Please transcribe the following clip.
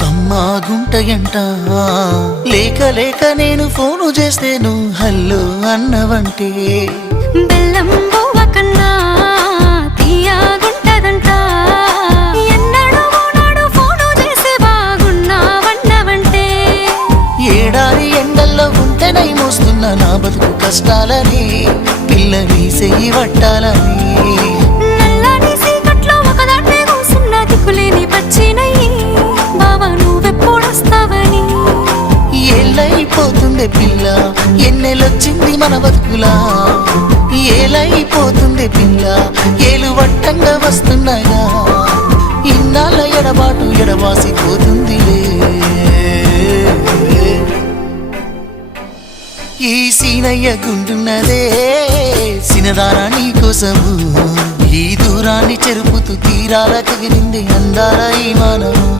కమ్మా గుంటయంట లేక లేక నేను ఫోను చేస్తే నువ్వు హల్లో అన్నవంటే బెల్లం బువ్వ కన్నా తీయగుంటదంట ఎన్నడూ నాడు ఫోను చేసి బాగున్నావన్నవంటే ఏడాది ఎండల్లో ఉంటేనై మోస్తున్న నా బతుకు కష్టాలని పిల్లని సెయ్యి పట్టాలని నల్లని సీకట్లో ఒకదాన్నే కూసున్న దిక్కులేని పచ్చినయ్యి బావా నువ్వెప్పుడొస్తావని ఏళ్ళైపోతుంది పిల్ల ఎన్నెలొచ్చింది మన బతుకులా ఏలైపోతుంది పిల్ల ఏలు వట్టంగా వస్తున్నాయా ఇన్నాళ్ళ ఎడబాటు ఎడవాసిపోతుందిలే ఈ సీనయ్య గుంటున్నదే సినదారా నీ కోసము ఈ దూరాన్ని చెరుపుతూ తీరాల కగిలింది అందాల ఈ మానవు